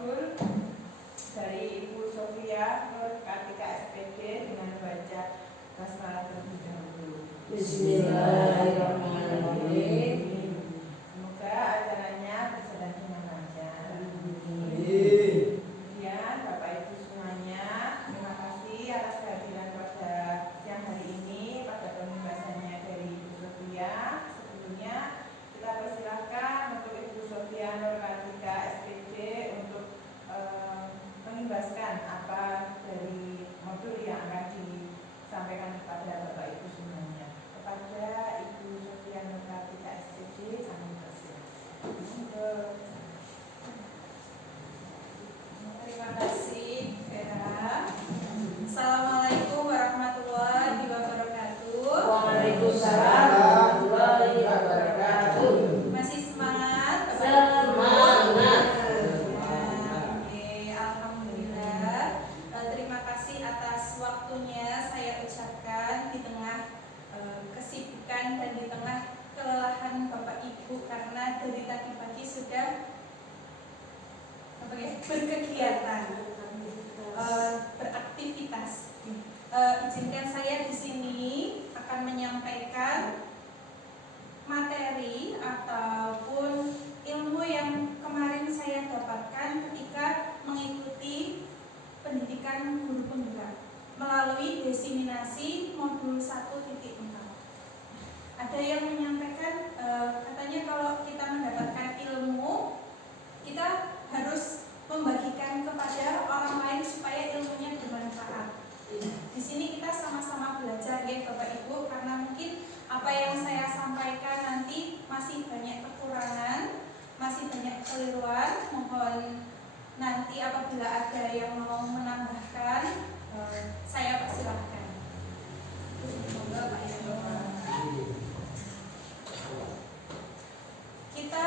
modul dari Ibu Sofia Nur Kartika SPD dengan membaca basmalah terlebih dahulu. Bismillahirrahmanirrahim. Semoga acaranya berjalan dengan lancar. Kemudian Bapak Ibu semuanya, terima kasih atas kehadiran pada siang hari ini pada pembahasannya dari Ibu Sofia. Sebelumnya kita persilahkan untuk Ibu Sofia Nur Kartika SPD untuk mengimbaskan apa dari modul yang akan disampaikan kepada Bapak Ibu semuanya. Kepada Ibu Sofia Nur Kartika SPD, kami persilahkan. Terima kasih, Vera. Assalamualaikum warahmatullahi wabarakatuh. Waalaikumsalam warahmatullahi wabarakatuh. Masih semangat? Semangat. Oke, alhamdulillah. Terima kasih atas waktunya saya ucapkan di tengah kesibukan dan di tengah kelelahan Bapak Ibu karena dari tadi pagi sudah berkegiatan, beraktivitas. Izinkan saya di sini akan menyampaikan materi ataupun ilmu yang kemarin saya dapatkan ketika mengikuti pendidikan guru penggerak melalui diseminasi modul 1.4. Ada yang menyampaikan katanya kalau kita mendapatkan ilmu kita harus membagikan kepada orang lain supaya ilmunya bermanfaat. Di sini kita sama-sama belajar ya Bapak Ibu, karena mungkin apa yang saya sampaikan nanti masih banyak kekurangan, masih banyak keliruan. Mohon nanti apabila ada yang mau menambahkan, saya persilahkan. Semoga Pak Ibu. Kita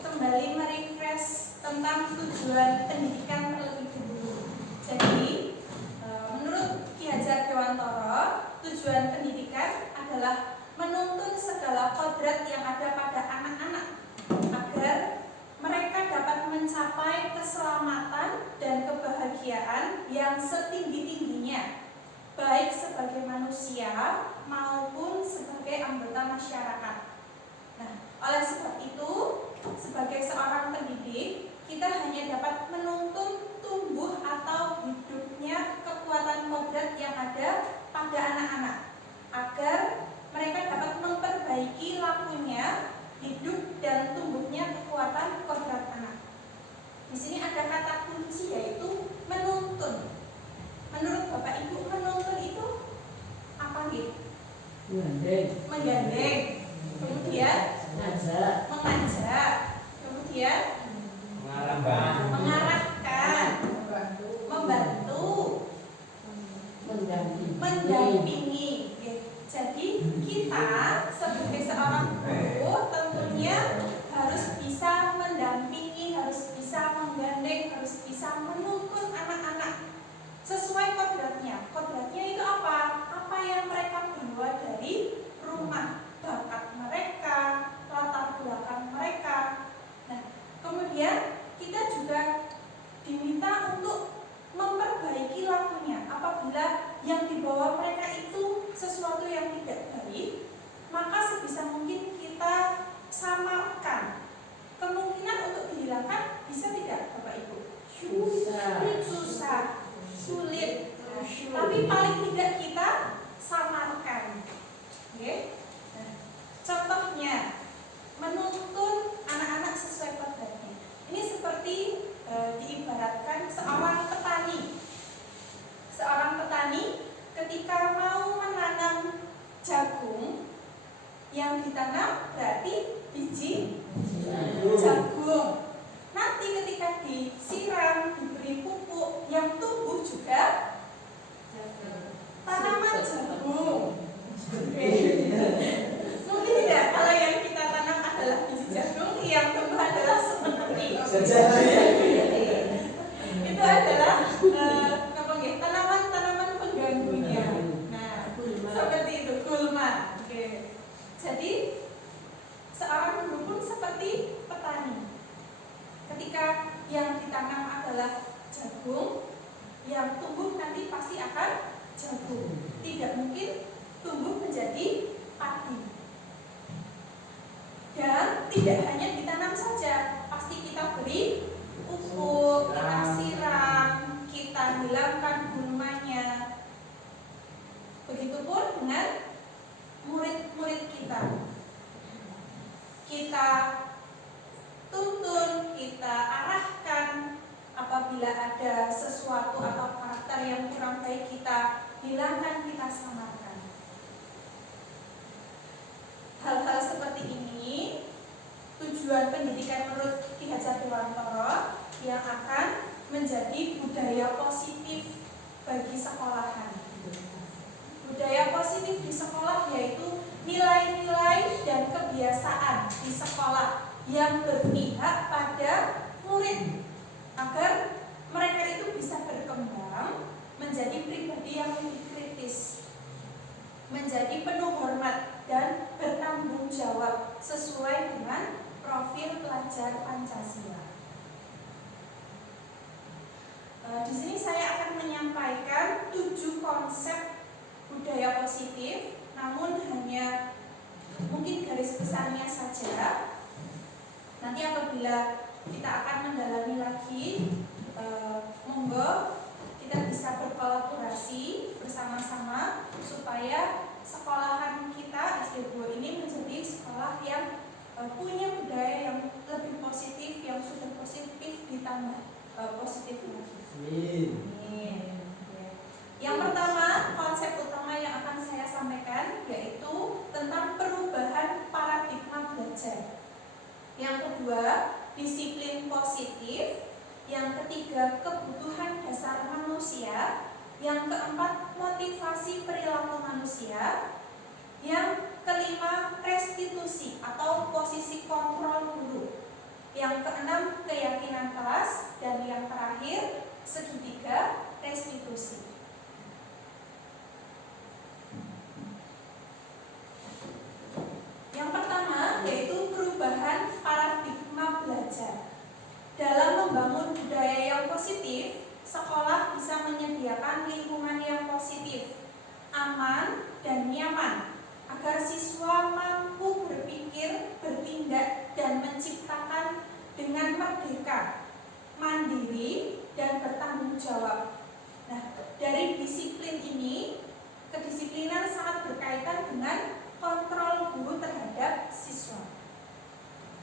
kembali merefresh tentang tujuan pendidikan terlebih dahulu. Jadi, menurut Ki Hajar Dewantara, tujuan pendidikan adalah menuntun segala kodrat yang ada pada anak-anak agar mereka dapat mencapai keselamatan dan kebahagiaan yang setinggi-tingginya, baik sebagai manusia maupun sebagai anggota masyarakat. Nah, oleh sebab itu, sebagai seorang pendidik, kita hanya dapat menuntun tumbuh atau hidupnya kekuatan kodrat yang ada pada anak-anak agar mereka dapat memperbaiki lakunya hidup dan tumbuhnya kekuatan kodrat anak. Di sini ada kata kunci yaitu menuntun. Menurut Bapak Ibu, menuntun itu apa gitu? Menggandeng. Kemudian mengajak, kemudian mengarahkan, membantu, mendampingi. Jadi kita sebagai seorang guru tentunya harus bisa mendampingi, harus bisa menggandeng, harus bisa menuntun anak-anak sesuai kodratnya. Kodratnya itu apa? Apa yang mereka bawa dari rumah, bakat mereka, latar belakang mereka. Nah, kemudian kita juga diminta untuk memperbaiki lakunya. Apabila yang dibawa mereka itu sesuatu yang tidak baik, maka sebisa mungkin kita samarkan. Kemungkinan untuk dihilangkan bisa tidak Bapak Ibu? Susah, sulit. Tapi paling tidak kita samarkan. Oke? Contohnya, menuntun anak-anak sesuai kodratnya. Ini seperti diibaratkan seorang petani. Seorang petani ketika mau menanam jagung, yang ditanam berarti biji jagung. Nanti ketika disiram, diberi pupuk, yang tumbuh juga tanaman jagung. Mungkin tidak kalau yang kita tanam adalah biji jagung, yang tumbuh adalah seperti itu adalah tanaman-tanaman pengganggunya. Nah, seperti itu gulma. Jadi seorang guru pun seperti petani. Ketika yang ditanam adalah jagung, yang tumbuh nanti pasti akan jagung. Tidak mungkin tumbuh menjadi padi. Dan tidak hanya ditanam saja, pasti kita beri pupuk, kita siram, kita hilangkan gulmanya. Begitupun dengan murid-murid kita. Kita tuntun, kita arahkan. Apabila ada sesuatu atau karakter yang kurang baik, kita hilangkan, kita samarkan. Hal-hal seperti ini tujuan pendidikan menurut Ki Hajar Dewantara yang akan menjadi budaya positif bagi sekolahan. Budaya positif di sekolah yaitu nilai-nilai dan kebiasaan di sekolah yang berpihak pada murid, agar mereka itu bisa berkembang menjadi pribadi yang lebih kritis, menjadi penuh hormat dan bertanggung jawab sesuai dengan profil pelajar Pancasila. Di sini saya akan menyampaikan 7 konsep budaya positif, namun hanya mungkin garis besarnya saja. Nanti apabila kita akan mendalami lagi, monggo kita bisa berkolaborasi bersama-sama supaya sekolahan kita SD 2 ini menjadi sekolah yang punya budaya yang lebih positif, yang sudah positif ditambah positif lagi. Amin. Yang pertama, konsep utama yang akan saya sampaikan yaitu tentang perubahan paradigma belajar. Yang kedua, disiplin positif. Yang ketiga, kebutuhan dasar manusia. Yang keempat, motivasi perilaku manusia. Yang kelima, restitusi atau posisi kontrol guru. Yang keenam, keyakinan kelas. Dan yang terakhir, segitiga, restitusi. Yang pertama yaitu perubahan paradigma belajar. Dalam membangun budaya yang positif, sekolah bisa menyediakan lingkungan yang positif, aman, dan nyaman, agar siswa mampu berpikir, bertindak, dan menciptakan dengan merdeka, mandiri, dan bertanggung jawab. Nah, dari disiplin ini, kedisiplinan sangat berkaitan dengan kontrol guru terhadap siswa.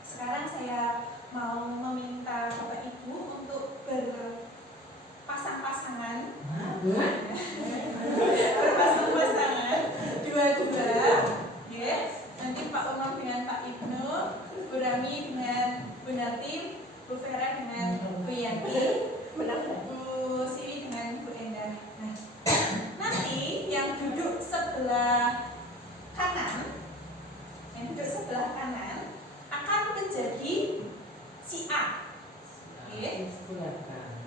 Sekarang saya mau meminta Bapak Ibu untuk berpasang-pasangan, dua-dua, yes. Nanti Pak Umar dengan Pak Ibnu, Bu Rami dengan Bu Natim, Bu Vera dengan Bu Yanti, Bu Siwi dengan Bu Endah. Nah, nanti yang duduk sebelah kanan, akan menjadi si A. Oke. Ya, yang sebelah kanan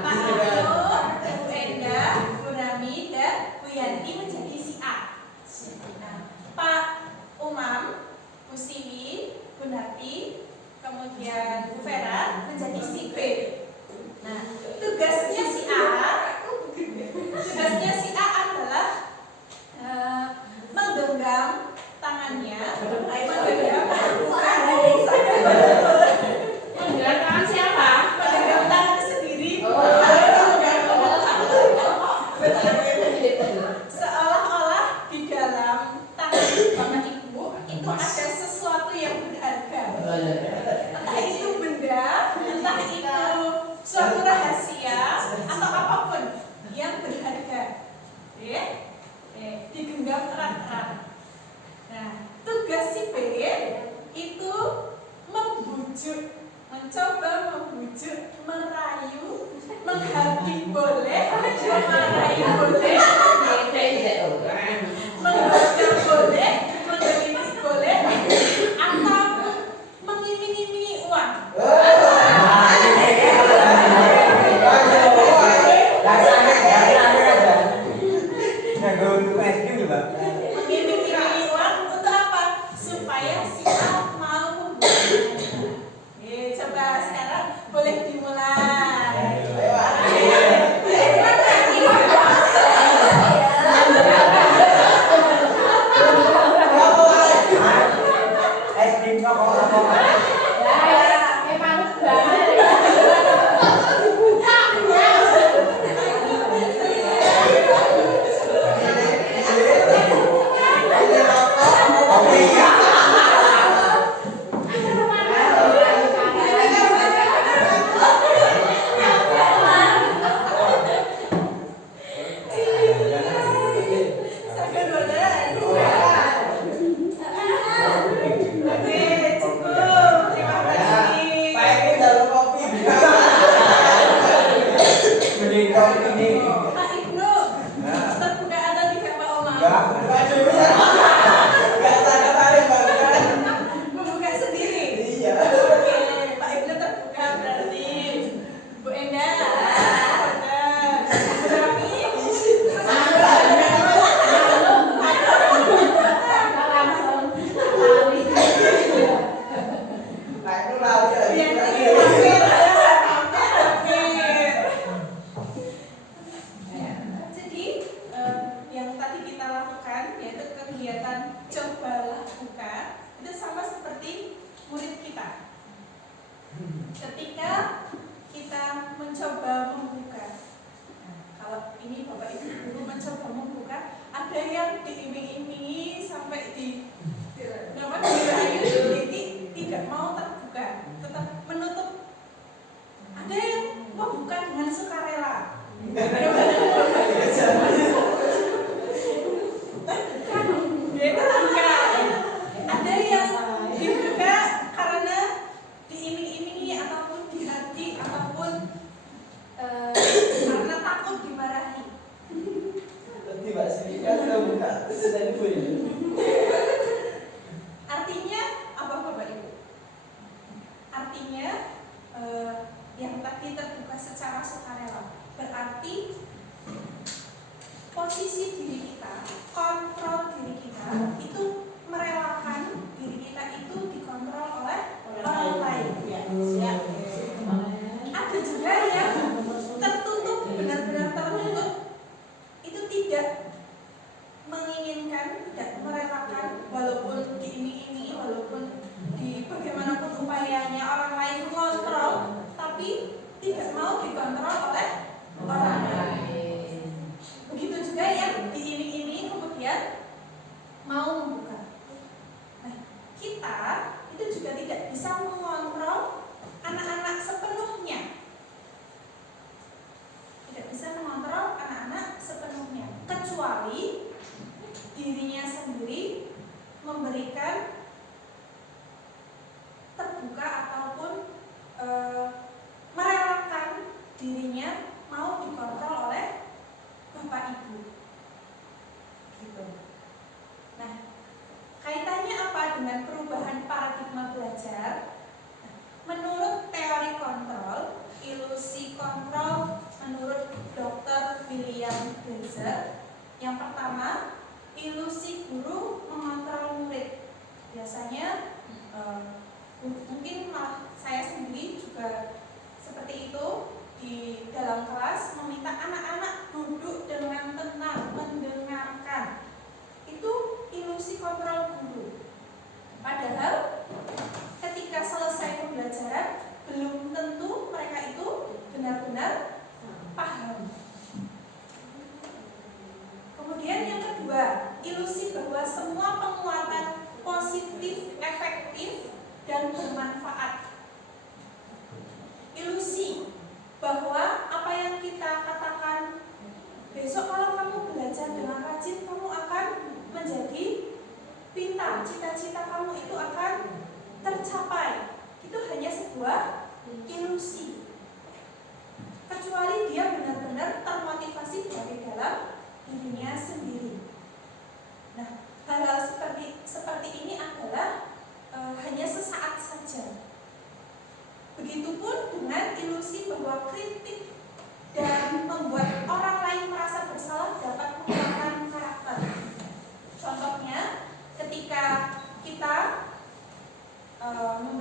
Pak Ibnu, Bu Endah, Bu Rami, dan Bu Yanti menjadi si A. Nah, Pak Umam, Bu Siwi, Bu Nati, kemudian Bu Vera menjadi si B. Nah, tugasnya si A adalah menggenggam tangannya, menggenggam siapa? Menggenggam tangan sendiri. Seolah-olah di dalam tangan Bapak Ibu itu ada sesuatu yang berharga. Entah itu benda, entah itu suatu rahasia, atau apapun yang berharga. Digenggam erat-erat. Nah, tugas si B itu mencoba membujuk, merayu, menghardik boleh, merayu boleh, menggoda boleh, menggeliti boleh, atau mengiming-imingi uang. Mengiming-imingi uang untuk apa? Supaya si A mau membunuhnya. Coba Boleh dimulai. Es krim kok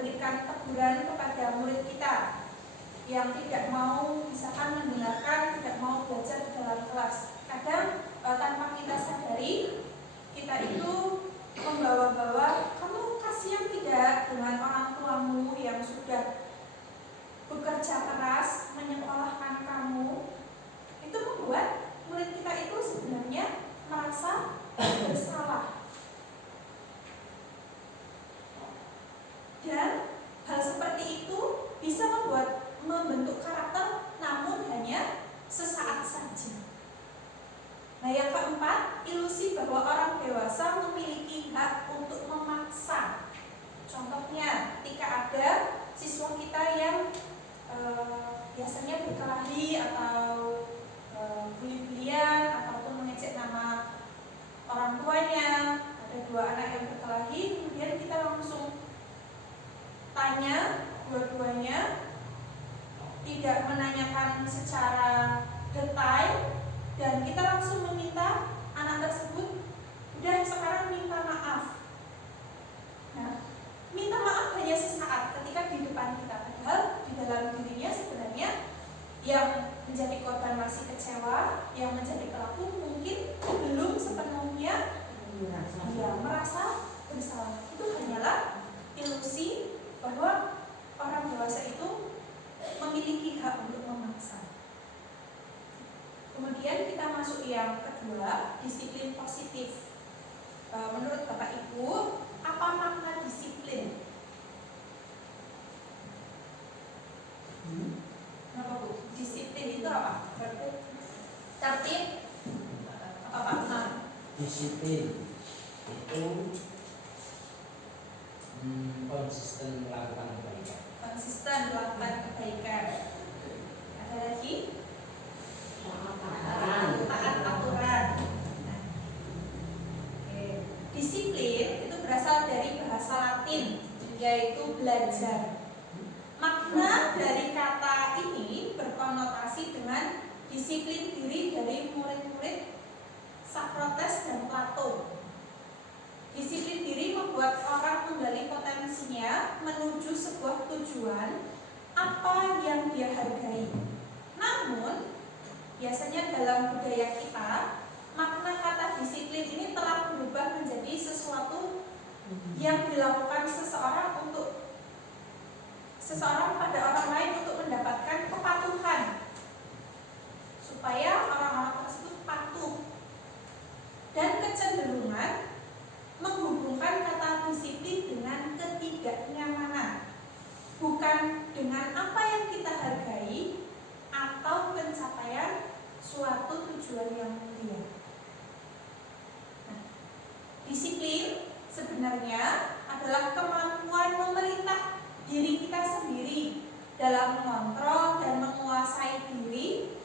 memberikan teguran kepada murid kita. yang tidak mau misalkan mendengarkan, tidak mau belajar di dalam kelas. Kadang tanpa kita sadari, kita itu membawa-bawa, kamu kasihan tidak dengan orang tuamu yang sudah bekerja keras menyekolahkan kamu. Itu membuat murid kita itu sebenarnya merasa bersalah. Dan hal seperti itu bisa membentuk karakter, namun hanya sesaat saja. Nah, yang keempat, ilusi bahwa orang dewasa memiliki hak untuk memaksa. Contohnya, ketika ada siswa kita yang biasanya berkelahi atau bully-bullyan ataupun mengejek nama orang tuanya, ada dua anak yang berkelahi, kemudian kita langsung tanya dua-duanya, tidak menanyakan secara detail, dan kita langsung meminta anak tersebut udah sekarang minta maaf. Nah, minta maaf hanya sesaat ketika di depan kita, padahal di dalam dirinya sebenarnya yang menjadi korban masih kecewa, yang menjadi pelaku mungkin belum sepenuhnya merasa bersalah. Itu hanyalah ilusi bahwa orang dewasa itu memiliki hak untuk memaksa. Kemudian kita masuk yang kedua, disiplin positif. Menurut Bapak Ibu, apa makna disiplin? Apa Bu? Disiplin itu apa? Tertib? Apa makna? Disiplin itu konsisten melakukan kebaikan. Konsisten melakukan kebaikan. Ada lagi? Taat aturan. Nah, disiplin itu berasal dari bahasa Latin, yaitu belajar. Makna dari kata ini berkonotasi dengan disiplin diri dari murid-murid Socrates dan Plato. Disiplin diri membuat orang menggali potensinya menuju sebuah tujuan apa yang dia hargai. Namun, biasanya dalam budaya kita, makna kata disiplin ini telah berubah menjadi sesuatu yang dilakukan seseorang pada orang lain untuk mendapatkan kepatuhan, supaya orang-orang tersebut patuh. Dan kecenderungan menghubungkan kata disiplin dengan ketidaknyamanan, bukan dengan apa yang kita hargai atau pencapaian suatu tujuan yang mulia. Nah, disiplin sebenarnya adalah kemampuan memerintah diri kita sendiri dalam mengontrol dan menguasai diri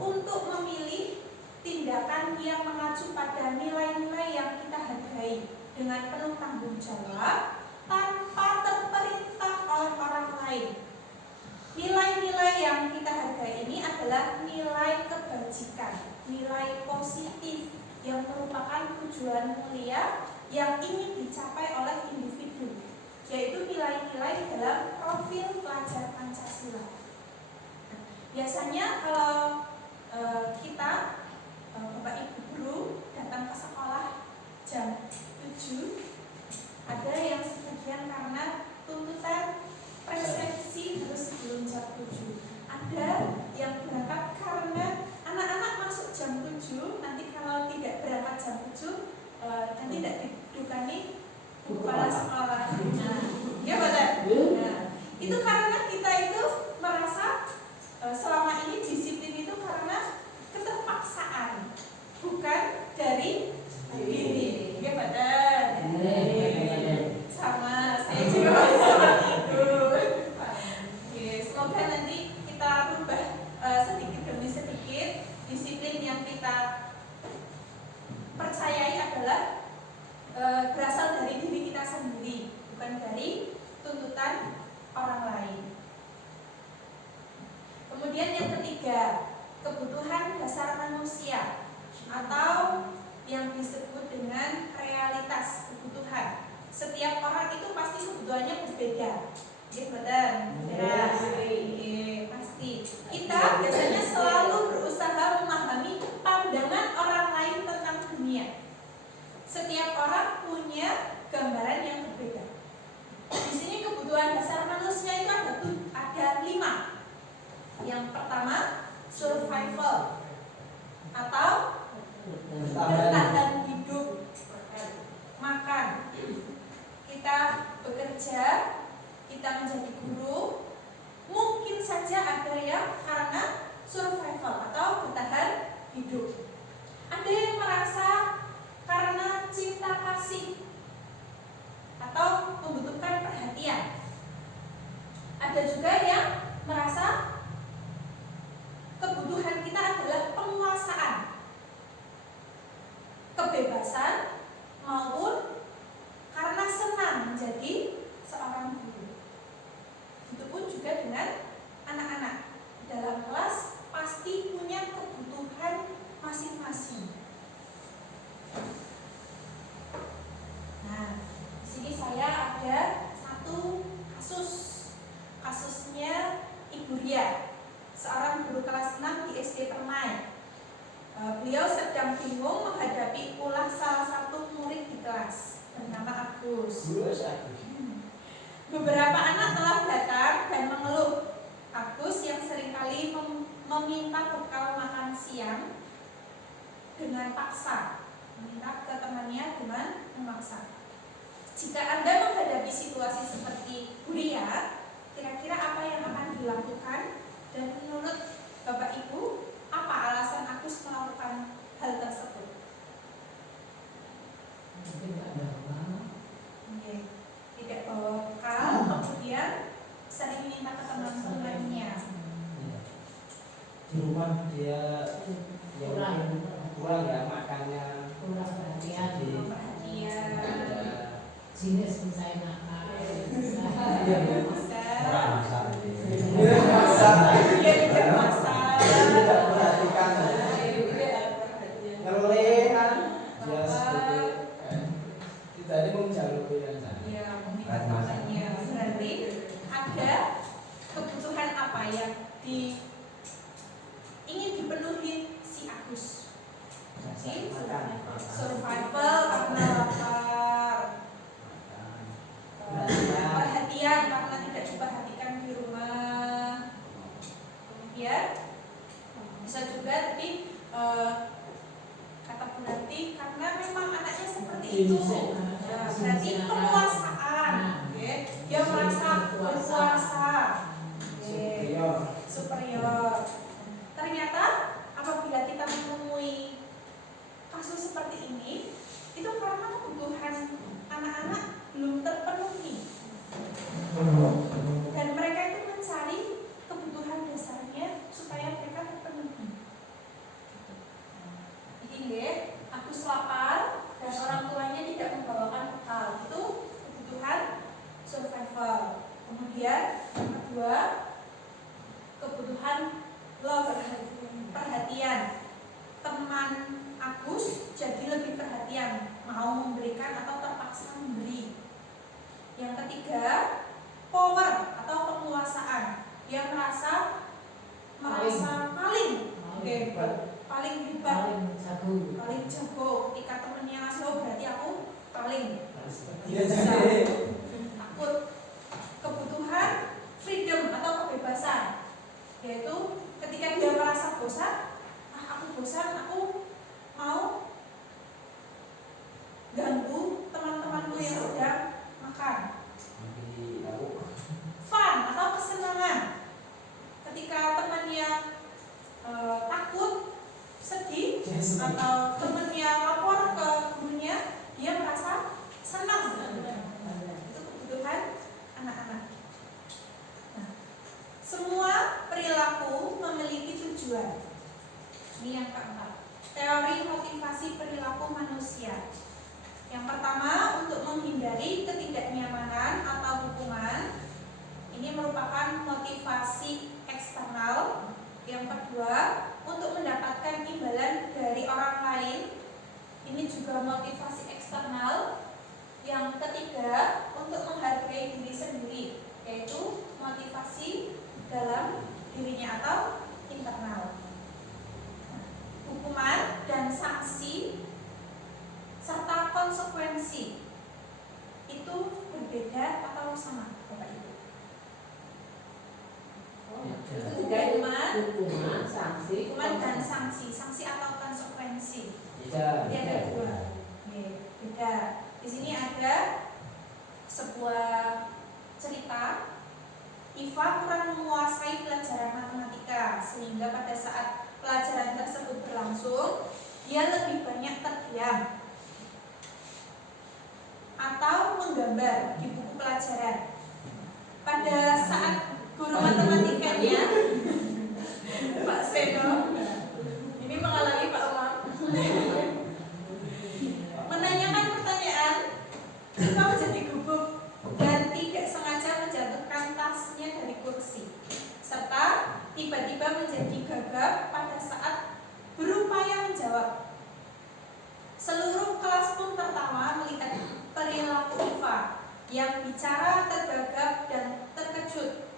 untuk memilih tindakan yang mengacu pada nilai-nilai yang kita hargai dengan penuh tanggung jawab tanpa terperintah oleh orang lain. Nilai-nilai yang kita hargai ini adalah nilai kebajikan, nilai positif yang merupakan tujuan mulia yang ingin dicapai oleh individu, yaitu nilai-nilai dalam profil pelajar Pancasila. Nah, biasanya kalau kita Bapak Ibu guru datang ke sekolah jam 7, ada yang sebagian karena tuntutan presensi harus sebelum jam 7. Ada yang berangkat karena anak-anak masuk jam 7, nanti kalau tidak berangkat jam 7 nanti tidak didukani kepala sekolah. Nah, ya betul. Nah, itu karena kita itu merasa selama ini disiplin itu karena keterpaksaan, bukan dari diri. Ya betul. Sama, saya juga masih seperti itu. Semoga nanti kita rubah sedikit demi sedikit. Disiplin yang kita percayai adalah berasal dari diri kita sendiri, bukan dari tuntutan orang lain. Kemudian yang ketiga, kebutuhan dasar manusia atau yang disebut dengan realitas kebutuhan. Setiap orang itu pasti kebutuhannya berbeda. Ya, betul. Ya, pasti Yang pertama, survival atau Bertahan. bertahan hidup. Makan. Kita bekerja, kita menjadi guru, mungkin saja ada yang karena survival atau bertahan hidup. Ada yang merasa karena cinta kasih atau membutuhkan perhatian. Ada juga yang merasa kebutuhan kita adalah penguasaan, kebebasan, maupun karena senang menjadi seorang guru. Itu pun juga dengan anak-anak dalam kelas pasti punya kebutuhan masing-masing. Nah, di sini saya ada satu kasusnya Ibu Ria, seorang guru kelas 6 di SD Permai. Beliau sedang bingung menghadapi ulah salah satu murid di kelas bernama Agus. Beberapa anak telah datang dan mengeluh Agus yang seringkali meminta bekal makan siang dengan paksa, meminta ke temannya dengan memaksa. Jika Anda menghadapi situasi seperti Bu Ria, kira-kira apa yang akan dilakukan? Dan menurut Bapak Ibu, apa alasan Agus melakukan hal tersebut? Tidak bawa bekal, kemudian sering minta ke teman-temannya. Di rumah dia kurang ya makannya, kurang perhatian, jadi Perhatian. jenis misalnya nakal. Bisa. Masak. Dia tidak masak. tidak perhatikan, ngelih kan, dia seperti kita ini menjalur pilihan. Iya, meminta temannya. Berarti ada kebutuhan apa yang ingin dipenuhi si Agus? Si survival karena lapar, perhatian karena tidak diperhatikan di rumah, kemudian bisa juga tapi kata Bu Ranti karena memang anaknya seperti itu. Nah, berarti penguasaan, oke. Dia merasa berkuasa, oke, superior. Ternyata apabila kita menemui kasus seperti ini, itu karena kebutuhan anak-anak belum terpenuhi dan mereka itu mencari kebutuhan dasarnya supaya mereka terpenuhi. Jadi Agus lapar dan orang tuanya tidak membawakan bekal, itu kebutuhan survival. Kemudian yang kedua, kebutuhan love, perhatian. Teman Agus jadi lebih perhatian, mau memberikan atau terpaksa memberi. Yang ketiga, power atau penguasaan. Dia merasa paling, paling hebat, paling jago. Ketika temennya ngasih, oh berarti aku paling. Takut. Kebutuhan freedom atau kebebasan, yaitu ketika dia merasa bosan, aku bosan, aku mau ganggu teman-temanku yang sedang makan. Fun atau kesenangan, ketika temannya takut, sedih, atau temannya lapor ke gurunya, dia merasa senang. Itu kebutuhan anak-anak. Nah, semua perilaku memiliki tujuan. Ini yang keempat, teori motivasi perilaku manusia. Yang pertama, untuk menghindari ketidaknyamanan atau hukuman. Ini merupakan motivasi eksternal. Yang kedua, untuk mendapatkan imbalan dari orang lain. Ini juga motivasi eksternal. Yang ketiga, untuk menghargai diri sendiri, yaitu motivasi dalam dirinya atau internal. Hukuman dan sanksi serta konsekuensi itu berbeda atau sama, Bapak Ibu? Itu tidak sama. hukuman, sanksi, Hukuman dan sanksi. Sanksi atau konsekuensi. Beda. Jadi ada dua. Oke, beda. Di sini ada sebuah cerita. Iva kurang menguasai pelajaran matematika sehingga pada saat pelajaran tersebut berlangsung, dia lebih banyak terdiam atau menggambar di buku pelajaran. Pada saat guru matematikanya, Pak Seno, ini mengalami Pak Umar, menanyakan pertanyaan, Iva menjadi gugup dan tidak sengaja menjatuhkan tasnya dari kursi, serta tiba-tiba menjadi gagap pada saat berupaya menjawab. Seluruh kelas pun tertawa melihat perilaku Iva yang bicara tergagap dan terkejut.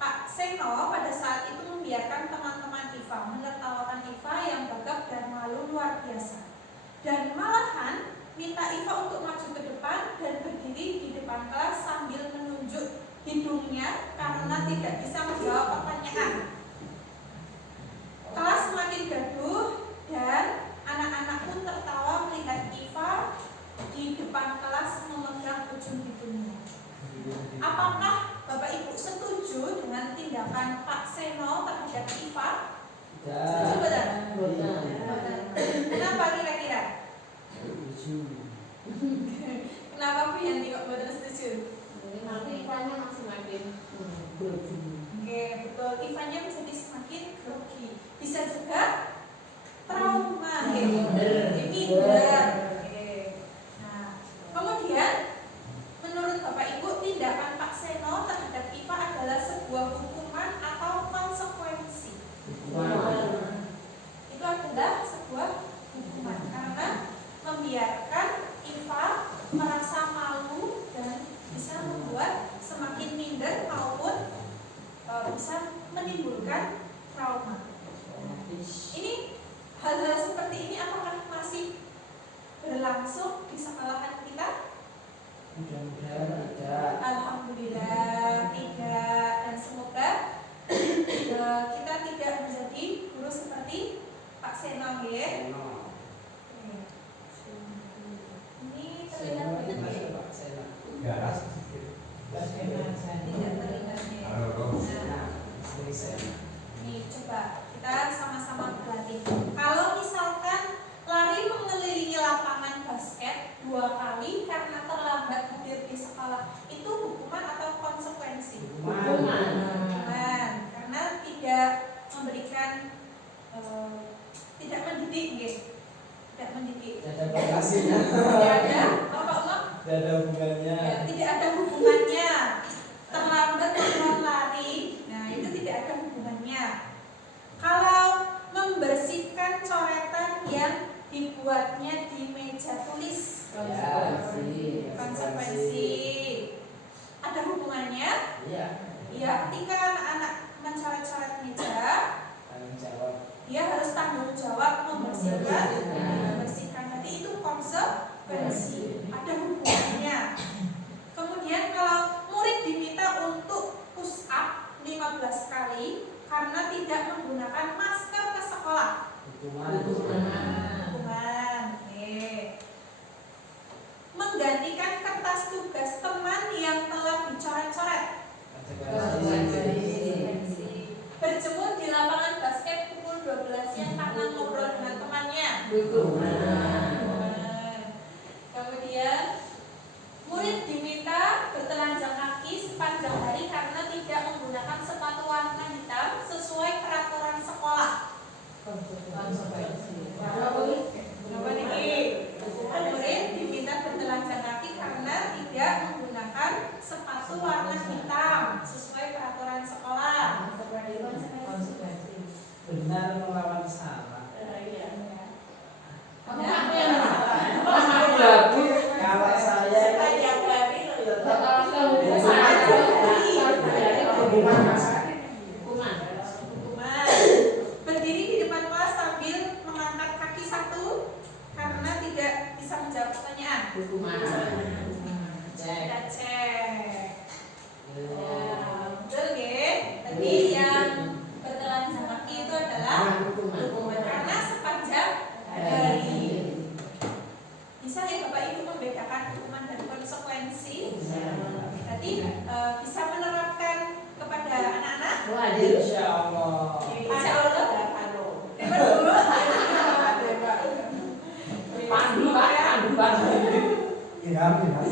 Pak Seno pada saat itu membiarkan teman-teman Iva menertawakan Iva yang gagap dan malu luar biasa, dan malahan minta Iva untuk maju ke depan dan berdiri di depan kelas sambil menunjuk hidungnya karena tidak bisa menjawab pertanyaan. Kelas semakin gaduh dan anak-anak pun tertawa melihat Iva di depan kelas memegang ujung hidungnya. Apakah Bapak Ibu setuju dengan tindakan Pak Seno terhadap Iva? Setuju betul? Kenapa kira-kira? Kenapa Bu Yanti kok betul setuju? nanti ikannya masih makin grogi. Oke, betul. Ivanya menjadi semakin grogi. Bisa juga trauma. Minder. Oke. Nah, kemudian menurut Bapak Ibu tindakan Pak Seno terhadap Iva adalah sebuah hukuman atau konsekuensi? Itu adalah sebuah hukuman karena membiarkan Iva merasa malu dan bisa membuat semakin minder maupun bisa menimbulkan trauma. Ini hal-hal seperti ini apakah masih berlangsung di sekolahan kita? Mudah-mudahan tidak. Alhamdulillah tidak, dan semoga kita tidak menjadi guru seperti Pak Seno ya. Ini terlihat benar ya? Garas. Tidak terlihat ya. Nah, nih coba kita sama-sama berlatih. Kalau misalkan lari mengelilingi lapangan basket 2 kali karena terlambat hadir di sekolah, itu hukuman atau konsekuensi? Hukuman. Hukuman, karena tidak memberikan, tidak mendidik, gitu. Tidak mendidik. Tidak ada bagasinya. Tidak ada, Pak Umar? Tidak ada hubungannya. Ya, tidak ada hubungannya. Terlambat keluar lari, nah itu tidak ada hubungannya. Kalau membersihkan coretan yang dibuatnya di meja tulis, konsekuensi. Ada hubungannya? Iya. Ya, ketika anak-anak mencoret-coret meja, Tanggung jawab. dia harus tanggung jawab membersihkan. Berarti itu konsekuensi. Ada hubungannya. Kemudian kalau murid diminta untuk push up 15 kali karena tidak menggunakan masker ke sekolah, Hukuman. hukuman. Menggantikan kertas tugas teman yang telah dicoret-coret, berjemur di lapangan basket pukul 12 siang karena ngobrol dengan temannya. Kemudian murid diminta bertelanjang kaki sepanjang hari karena tidak menggunakan sepatu warna hitam sesuai peraturan sekolah. Berapa nih? Murid diminta bertelanjang kaki karena tidak menggunakan sepatu warna hitam sesuai peraturan sekolah. Benar melawan salah. Kamu yang hadir. Insya Allah. Insya Allah. Halo. Terima dulu. Pandu Pak, pandu Pak. Iram, Iram.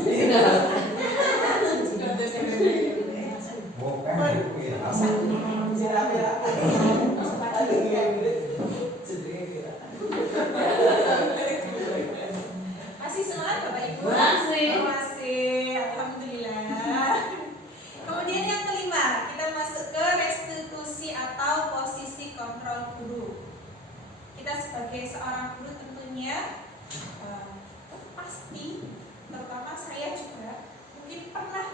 Bukan, Iram. Mira. Aduh, jenenge kira. Masih semangat Bapak Ibu? Masih. Masih. Alhamdulillah. Kemudian yang kelima, kita masuk ke restitusi atau posisi kontrol guru. Kita sebagai seorang guru tentunya pasti, terutama saya juga mungkin pernah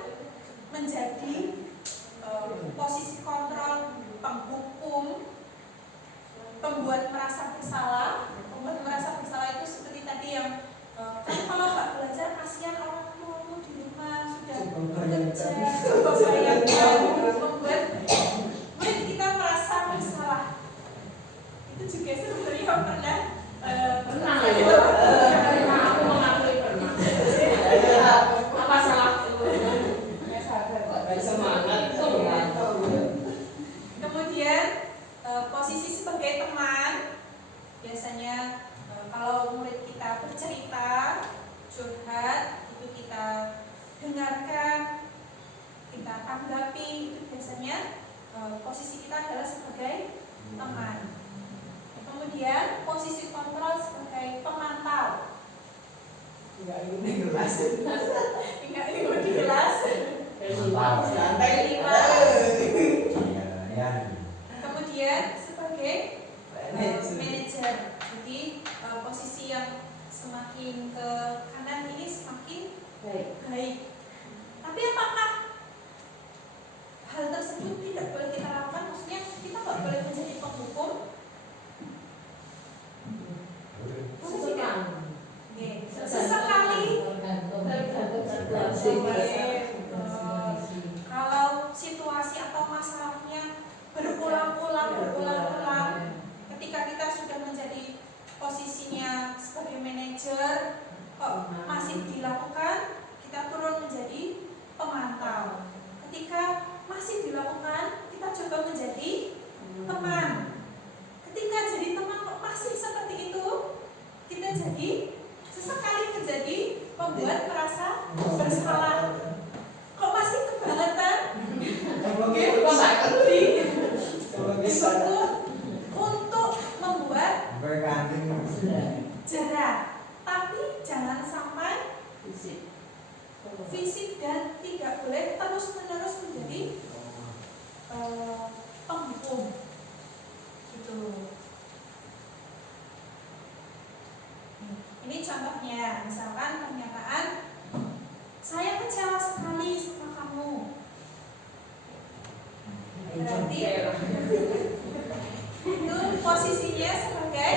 menjadi posisi kontrol, penghukum, pembuat merasa bersalah. Pembuat merasa bersalah itu seperti tadi yang kan kalau nggak belajar kasihan orang tuamu di rumah sudah bekerja, coba bayangkan membuat murid kita merasa bersalah. Itu juga sebenarnya pernah Pernah ya? Aku mengakui pernah. Apa salahku? Semangat tuh. Kemudian posisi sebagai teman, biasanya kalau murid kita bercerita, curhat, itu kita dengarkan, kita tanggapi, itu biasanya posisi kita adalah sebagai teman. Kemudian posisi kontrol sebagai pemantau. Enggak ini gelas. Ingat ini di kelas. Santai. Kelima. Ya. Kemudian sebagai manajer. Jadi posisi yang semakin ke kanan ini semakin baik. Tapi apakah hal tersebut tidak boleh kita lakukan? Maksudnya kita nggak boleh menjadi penghukum? Sesekali kalau situasi atau masalahnya berulang-ulang, ketika kita sudah menjadi posisinya sebagai manajer, kok masih dilakukan, kita turun menjadi pemantau. Ketika masih dilakukan, kita coba menjadi teman. Ketika jadi teman kok masih seperti itu, kita jadi sesekali menjadi membuat merasa bersalah. Kok masih kebangetan? Disuruh untuk membuat jarak, tapi jangan sampai fisik dan tidak boleh terus-menerus menjadi penghukum. Gitu. Ini contohnya, misalkan pernyataan, saya kecewa sekali sama kamu. Berarti itu posisinya sebagai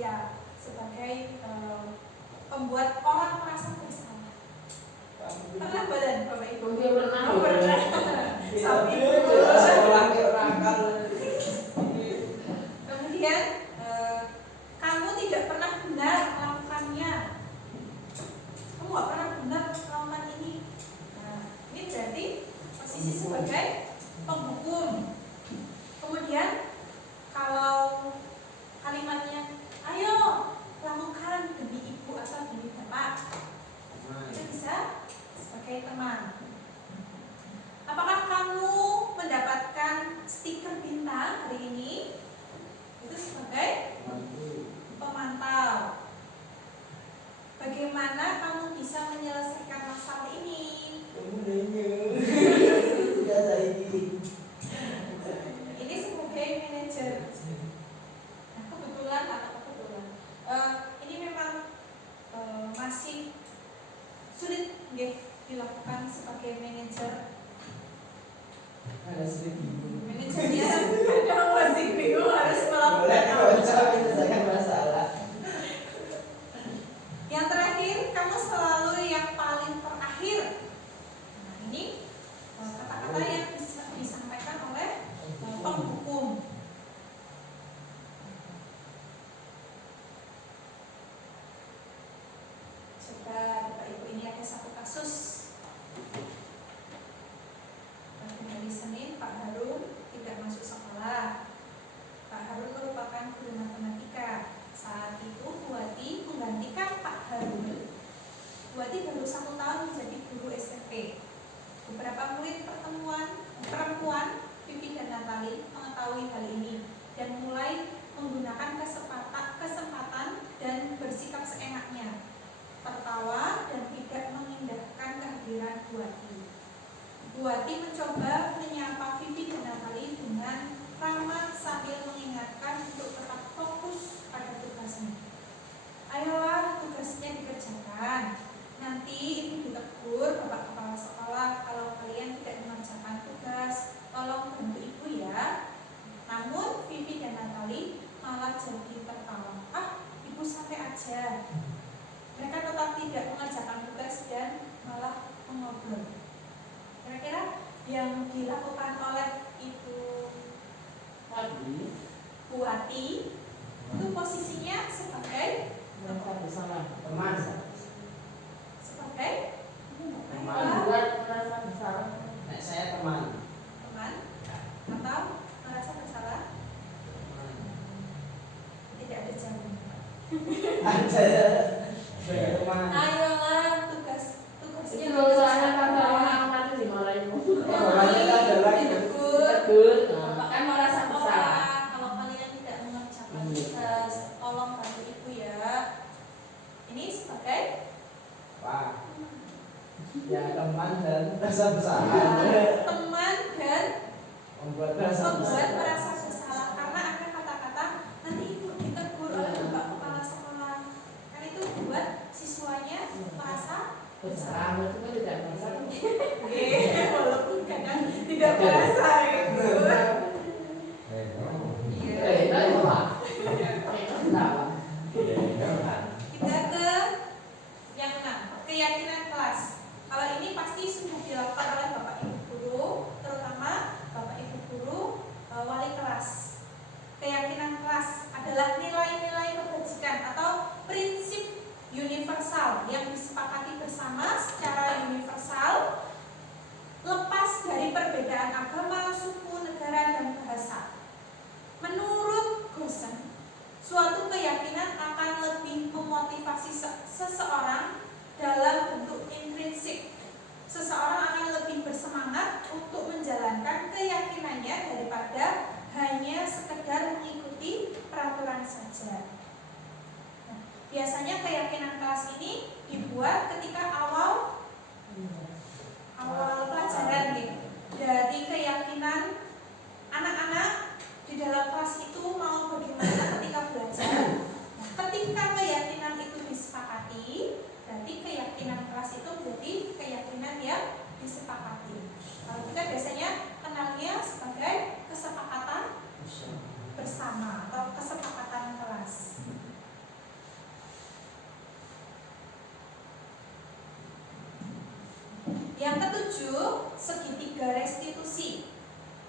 ya, sebagai pembuat orang merasa bersalah. Pernah badan Bapak Ibu? Pernah. Sampai kemudian kamu tidak pernah benar melakukannya. Kamu nggak pernah benar melakukan ini. Nah, ini berarti posisi sebagai penghukum. Kemudian kalau kalimatnya, ayo lakukan demi ibu atau demi bapak, itu bisa sebagai teman. Apakah kamu mendapatkan stiker bintang hari ini? Itu sebagai pemantau. Bagaimana kamu bisa menyelesaikan masalah ini? Ini sebagai manajer. Nah, kebetulan atau kebetulan ini memang masih sulit dilakukan sebagai manajer. Manajernya kadang masih bingung harus melakukan apa. Yang terakhir, kamu selalu yang paling terakhir. Nah, ini kata-kata yang bisa disampaikan oleh penghukum. Coba Bapak Ibu, ini ada satu kasus. Kembali tidak mengerjakan tugas dan malah mengobrol. Kira-kira yang dilakukan oleh Ibu Buati itu posisinya sebagai Teman. sebagai Membuat merasa bersalah. Nek saya teman. teman atau merasa bersalah. Tidak ada jawaban. Ada sebagai teman. Ayolah tugasnya Itu soalnya kan orang nanti dimarahin. Orangnya itu adalah ditegur. Tegur. Kan merasa bersalah. Orang, kalau kalian tidak mengerjakan tugas, tolong bantu ibu ya. Ini sebagai wah. Ya teman dan rasa bersalah. teman dan Membuat rasa membuat bersalah. merasa bersalah karena ada kata-kata nanti ibu ditegur oleh bapak kepala sekolah. Kan itu membuat siswanya merasa Bersalah itu kan tidak bersalah. walaupun kadang tidak merasa gitu. Itu apa? Itu kenapa? Kita ke yang 6, keyakinan kelas. Kalau ini pasti sudah dilakukan oleh Bapak Ibu guru, terutama Bapak Ibu guru wali kelas. Keyakinan kelas adalah nilai-nilai kebajikan atau prinsip universal yang disepakati bersama secara universal, lepas dari perbedaan agama, suku, negara, dan bahasa. Menurut Gosen, suatu keyakinan akan lebih memotivasi seseorang dalam bentuk intrinsik. Seseorang akan lebih bersemangat untuk menjalankan keyakinannya daripada hanya sekedar mengikuti peraturan saja. Nah, biasanya keyakinan kelas ini dibuat ketika awal pelajaran gitu. Dari keyakinan anak-anak di dalam kelas itu mau bagaimana ketika belajar. Nah, ketika keyakinan itu disepakati, berarti keyakinan kelas itu berarti keyakinan yang disepakati. Kalau kita biasanya kenalnya sebagai kesepakatan bersama atau kesepakatan kelas. Yang ketujuh, segitiga restitusi.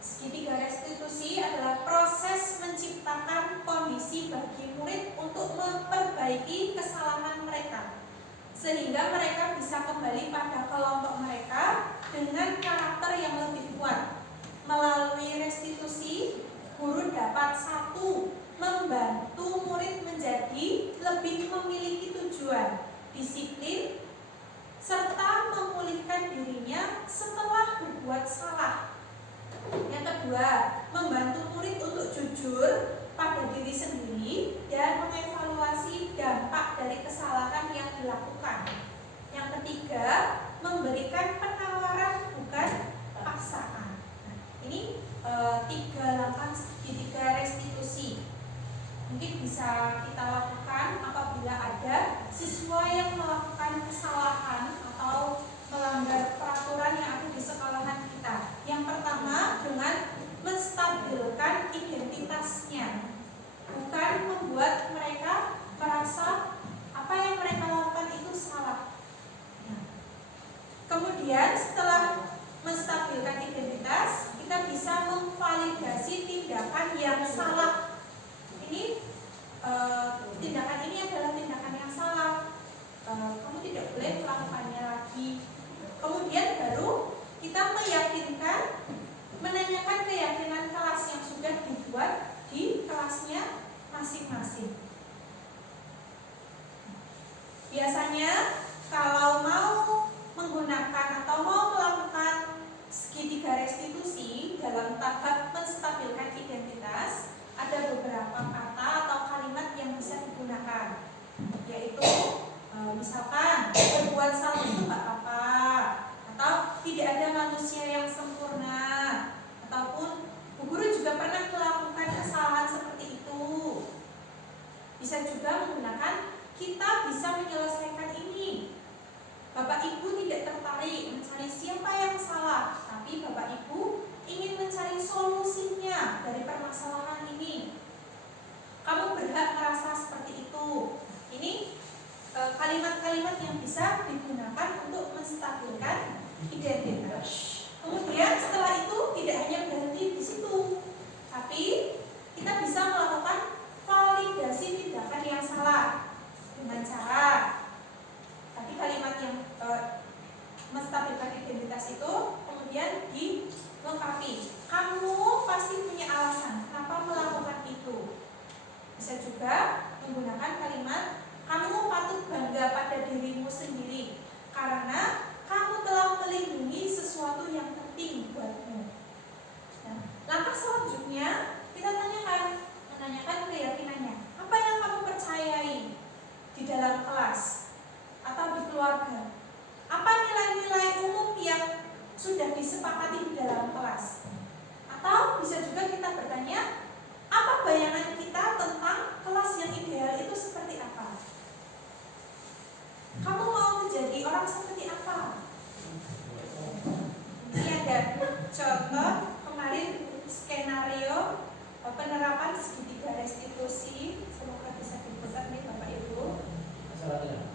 Segitiga restitusi adalah proses menciptakan kondisi bagi murid untuk memperbaiki kesalahan mereka, sehingga mereka bisa kembali pada kelompok mereka dengan karakter yang lebih kuat. Melalui restitusi, guru dapat satu, membantu murid menjadi lebih memiliki tujuan, disiplin, serta memulihkan dirinya setelah berbuat salah. Yang kedua, membantu murid untuk jujur pada diri sendiri dan mengevaluasi dampak dari kesalahan yang dilakukan. Yang ketiga, memberikan penawaran bukan paksaan. Nah, ini 3 langkah segitiga restitusi. Mungkin bisa kita lakukan apabila ada siswa yang melakukan kesalahan atau melanggar peraturan yang ada di sekolahan kita. Yang pertama, dengan menstabilkan identitasnya, bukan membuat mereka merasa apa yang mereka lakukan itu salah. Nah, kemudian setelah menstabilkan identitas, kita bisa memvalidasi tindakan yang salah. Ini tindakan ini adalah tindakan yang salah. Kamu tidak boleh melakukannya lagi. Kemudian baru kita meyakinkan, menanyakan keyakinan kelas yang sudah dibuat di kelasnya masing-masing. Biasanya kalau mau menggunakan atau mau melakukan segitiga restitusi dalam tahap menstabilkan identitas, ada beberapa kata atau kalimat yang bisa digunakan, yaitu misalkan berbuat salah itu nggak apa-apa, atau tidak ada manusia yang sempurna, ataupun Bu Guru juga pernah melakukan kesalahan seperti itu. Bisa juga menggunakan kita bisa menyelesaikan ini. Bapak Ibu tidak tertarik mencari siapa yang salah, tapi Bapak Ibu ingin mencari solusinya dari permasalahan ini. Kamu berhak merasa seperti itu. Ini kalimat-kalimat yang bisa digunakan untuk menstabilkan identitas. Kemudian setelah itu tidak hanya berhenti di situ, tapi kita bisa melakukan validasi tindakan yang salah dengan cara tadi kalimat yang menstabilkan identitas itu kemudian dilengkapi. Kamu pasti punya alasan kenapa melakukan itu. Bisa juga menggunakan kalimat kamu patut bangga pada dirimu sendiri karena kamu telah melindungi sesuatu yang penting buatmu. Nah, langkah selanjutnya kita menanyakan keyakinannya. Apa yang kamu percayai di dalam kelas atau di keluarga? Apa nilai-nilai umum yang sudah disepakati di dalam kelas? Atau bisa juga kita bertanya, apa bayangan kita tentang kelas yang ideal itu seperti apa? Kamu mau menjadi orang seperti apa? Ini ada contoh kemarin skenario penerapan segitiga restitusi. Semoga bisa dibuat nih Bapak Ibu. Masalahnya.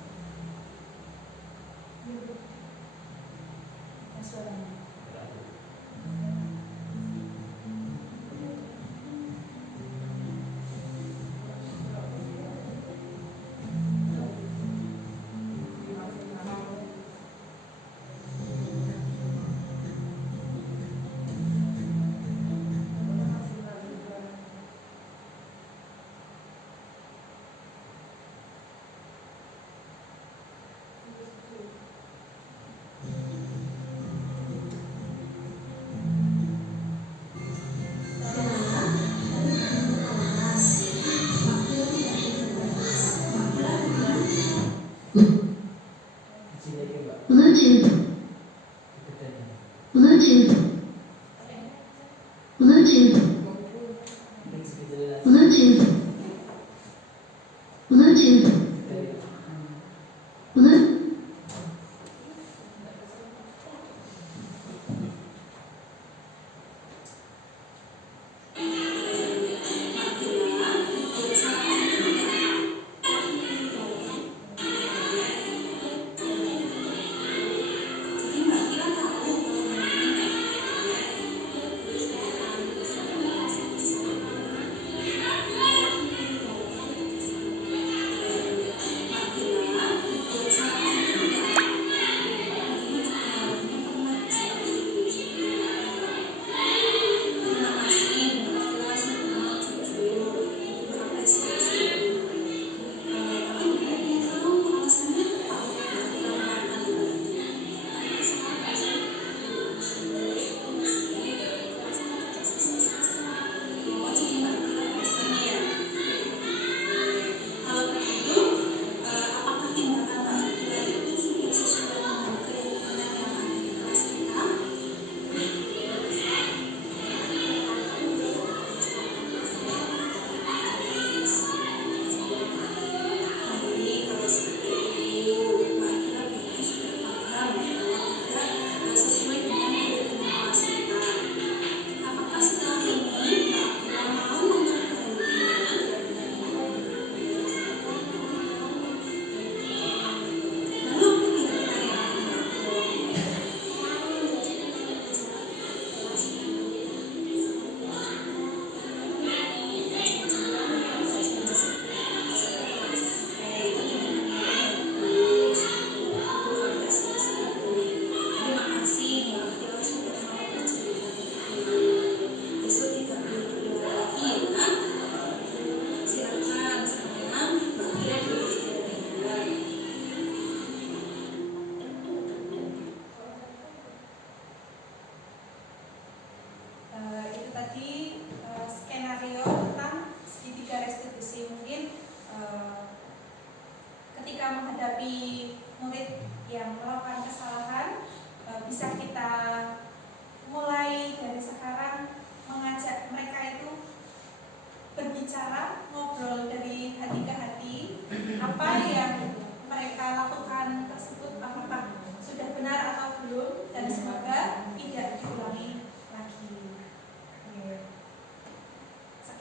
Suaranya. Bluetooth. Bluetooth. Bluetooth. Bluetooth. Bluetooth. Bluetooth.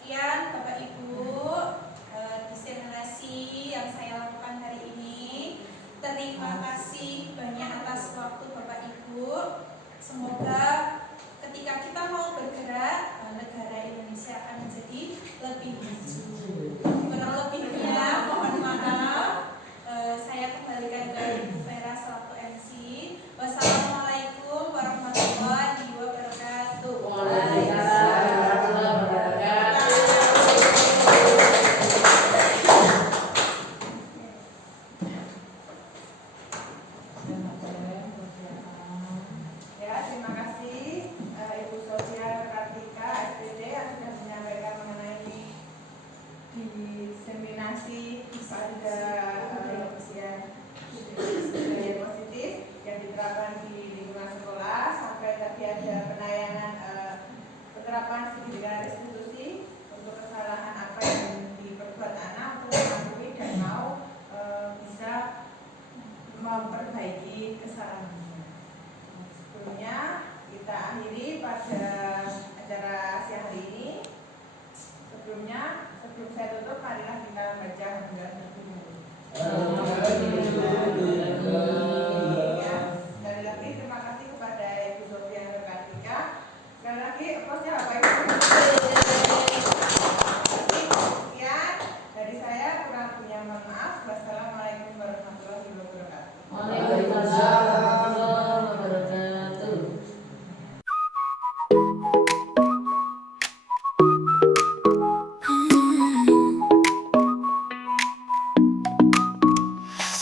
Sekian Bapak Ibu diseminasi yang saya lakukan hari ini. melakukan segitiga restitusi untuk kesalahan apa yang diperbuat anak untuk mengakui dan mau bisa memperbaiki kesalahannya. Sebelumnya kita akhiri pada acara siang hari ini. Sebelum saya tutup, marilah kita baca Alhamdulillah dulu. Ya, sekali lagi terima kasih kepada Ibu Sofia Kartika. Sekali lagi applause-nya Bapak Ibu. Sekian dari saya, kurang lebihnya mohon maaf. Wassalamualaikum warahmatullahi wabarakatuh. Waalaikumsalam warahmatullahi wabarakatuh.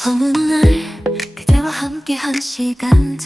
어느 날 그대와 함께한 시간들